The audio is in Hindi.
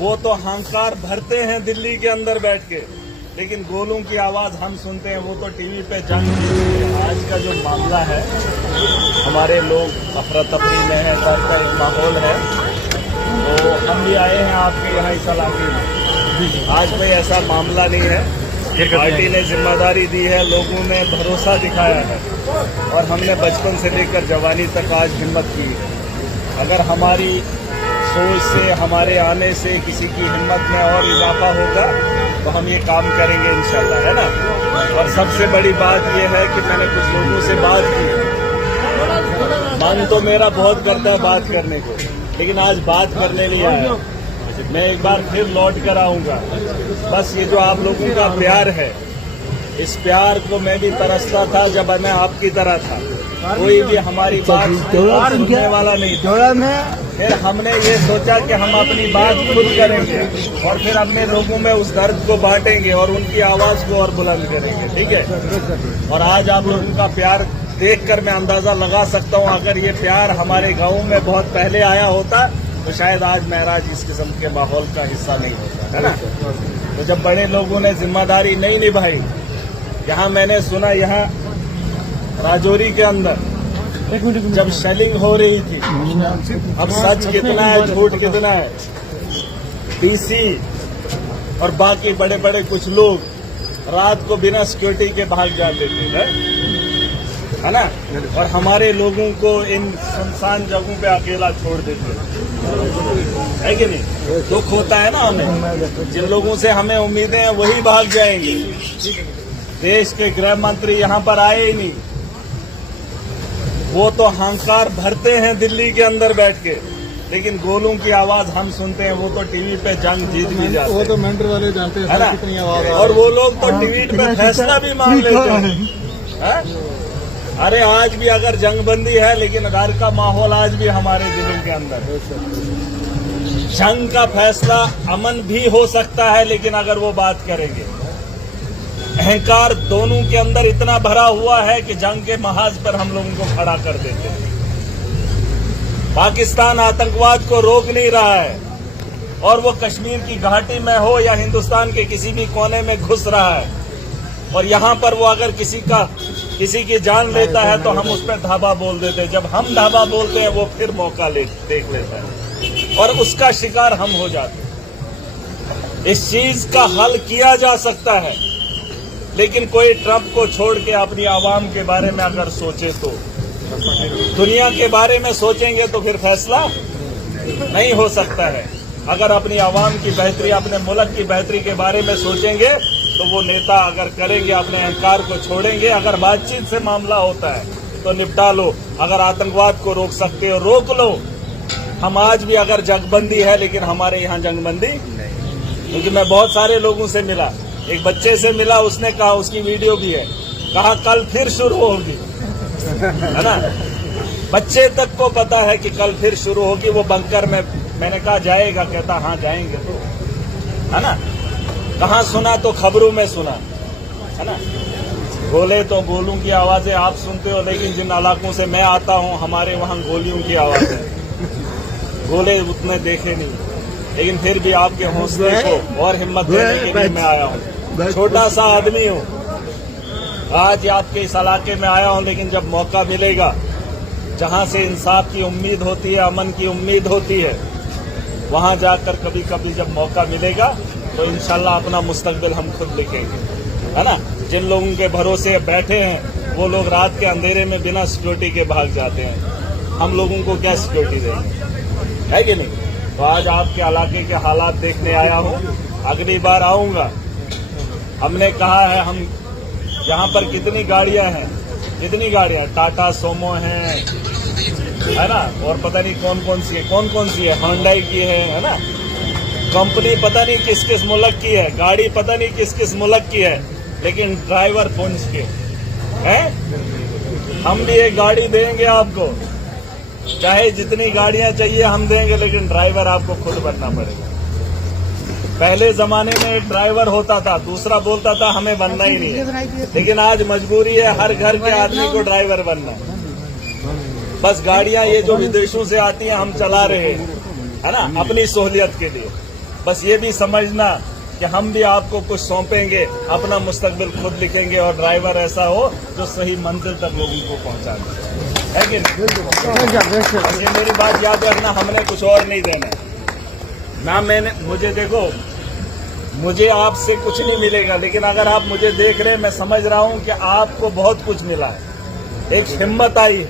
वो तो हंकार भरते हैं दिल्ली के अंदर बैठ के, लेकिन गोलों की आवाज हम सुनते हैं। वो तो टीवी पे जंग। आज का जो मामला है, हमारे लोग अफरा तफरी में है, डर का एक माहौल है, तो हम भी आए हैं आपके यहाँ इस इलाके में। आज कोई ऐसा मामला नहीं है। पार्टी ने जिम्मेदारी दी है, लोगों ने भरोसा दिखाया है, और हमने बचपन से लेकर जवानी तक आज हिम्मत की है। अगर हमारी सोच से, हमारे आने से किसी की हिम्मत में और इजाफा होगा तो हम ये काम करेंगे इंशाल्लाह, है ना। और सबसे बड़ी बात यह है कि मैंने कुछ लोगों से बात की। मन तो मेरा बहुत करता है बात करने को, लेकिन आज बात करने लिए आया। मैं एक बार फिर लौट कर आऊंगा। बस ये जो आप लोगों का प्यार है, इस प्यार को मैं भी तरसता था जब मैं आपकी तरह था। कोई भी हमारी बात सुनने वाला नहीं था। फिर हमने ये सोचा कि हम अपनी बात खुद करेंगे और फिर अपने लोगों में उस दर्द को बांटेंगे और उनकी आवाज को और बुलंद करेंगे, ठीक है। और आज आप लोगों का प्यार देखकर मैं अंदाजा लगा सकता हूँ, अगर ये प्यार हमारे गाँव में बहुत पहले आया होता तो शायद आज महराज इस किस्म के माहौल का हिस्सा नहीं होता, है ना। तो जब बड़े लोगों ने जिम्मेदारी नहीं निभाई, यहाँ मैंने सुना, यहाँ राजौरी के अंदर जब शेलिंग हो रही थी, अब सच कितना है झूठ कितना है, डीसी और बाकी बड़े बड़े कुछ लोग रात को बिना सिक्योरिटी के भाग जाते थे, है ना। और हमारे लोगों को इन सुनसान जगहों पे अकेला छोड़ देते है कि नहीं। दुख होता है ना हमें, जिन लोगों से हमें उम्मीदें हैं वही भाग जाएंगे। देश के गृह मंत्री यहाँ पर आए ही नहीं। वो तो हंकार भरते हैं दिल्ली के अंदर बैठ के, लेकिन गोलों की आवाज हम सुनते हैं। वो तो टीवी पे जंग जीत भी जाते हैं। वो तो मेंटर वाले जानते हैं ना कितनी आवाज है। और वो लोग तो ट्वीट पे फैसला भी मांग लेते हैं। अरे आज भी अगर जंगबंदी है, लेकिन डर का माहौल आज भी हमारे दिलों के अंदर है। जंग का फैसला अमन भी हो सकता है, लेकिन अगर वो बात करेंगे। अहंकार दोनों के अंदर इतना भरा हुआ है कि जंग के महाज पर हम लोगों को खड़ा कर देते हैं। पाकिस्तान आतंकवाद को रोक नहीं रहा है, और वो कश्मीर की घाटी में हो या हिंदुस्तान के किसी भी कोने में घुस रहा है। और यहाँ पर वो अगर किसी की जान लेता है तो हम उस पर धाबा बोल देते हैं। जब हम धाबा बोलते हैं वो फिर मौका देख लेता है और उसका शिकार हम हो जाते हैं। इस चीज का हल किया जा सकता है, लेकिन कोई ट्रंप को छोड़ के अपनी आवाम के बारे में अगर सोचे तो, दुनिया के बारे में सोचेंगे तो फिर फैसला नहीं हो सकता है। अगर अपनी आवाम की बेहतरी, अपने मुल्क की बेहतरी के बारे में सोचेंगे तो वो नेता अगर करेंगे, अपने अहंकार को छोड़ेंगे। अगर बातचीत से मामला होता है तो निपटा लो। अगर आतंकवाद को रोक सकते हो रोक लो। हम आज भी अगर जंगबंदी है, लेकिन हमारे यहाँ जंगबंदी नहीं। क्योंकि मैं बहुत सारे लोगों से मिला, एक बच्चे से मिला, उसने कहा, उसकी वीडियो भी है, कहा कल फिर शुरू होगी, है ना। बच्चे तक को पता है कि कल फिर शुरू होगी। वो बंकर में, मैंने कहा जाएगा, कहता हाँ जाएंगे, तो है ना। कहाँ सुना तो खबरों में सुना, है ना। गोले तो गोलों की आवाजें आप सुनते हो, लेकिन जिन इलाकों से मैं आता हूँ हमारे वहाँ गोलियों की आवाजें, गोले उतने देखे नहीं, लेकिन फिर भी आपके हौसले को और हिम्मत देने के लिए मैं आया हूँ। छोटा सा आदमी हूँ, आज आपके इस इलाके में आया हूँ, लेकिन जब मौका मिलेगा, जहाँ से इंसाफ की उम्मीद होती है, अमन की उम्मीद होती है, वहाँ जाकर कभी कभी जब मौका मिलेगा तो इंशाल्लाह अपना मुस्तकबिल हम खुद लिखेंगे, है ना। जिन लोगों के भरोसे बैठे हैं वो लोग रात के अंधेरे में बिना सिक्योरिटी के भाग जाते हैं। हम लोगों को क्या सिक्योरिटी देंगे, है कि नहीं। तो आज आपके इलाके के हालात देखने आया हूँ, अगली बार आऊँगा। हमने कहा है, हम यहाँ पर कितनी गाड़ियाँ हैं, टाटा सोमो है ना, और पता नहीं कौन कौन सी है, होंडा की है ना। कंपनी पता नहीं किस किस मुल्क की है, गाड़ी पता नहीं किस किस मुल्क की है, लेकिन ड्राइवर पुंछ के हैं। हम भी एक गाड़ी देंगे आपको, चाहे जितनी गाड़ियां चाहिए हम देंगे, लेकिन ड्राइवर आपको खुद बनना पड़ेगा। पहले जमाने में एक ड्राइवर होता था, दूसरा बोलता था हमें बनना ही नहीं है, लेकिन आज मजबूरी है हर घर के आदमी को ड्राइवर बनना। बस गाड़ियां ये जो विदेशों से आती हैं हम चला रहे हैं, है ना, अपनी सहूलियत के लिए। बस ये भी समझना कि हम भी आपको कुछ सौंपेंगे, अपना मुस्तकबिल खुद लिखेंगे और ड्राइवर ऐसा हो जो सही मंजिल तक लोगों को पहुंचा दे, है कि नहीं? बस ये मेरी बात याद रखना, हमने कुछ और नहीं देना है ना। मुझे आपसे कुछ नहीं मिलेगा, लेकिन अगर आप मुझे देख रहे हैं, मैं समझ रहा हूं कि आपको बहुत कुछ मिला है, एक हिम्मत आई है,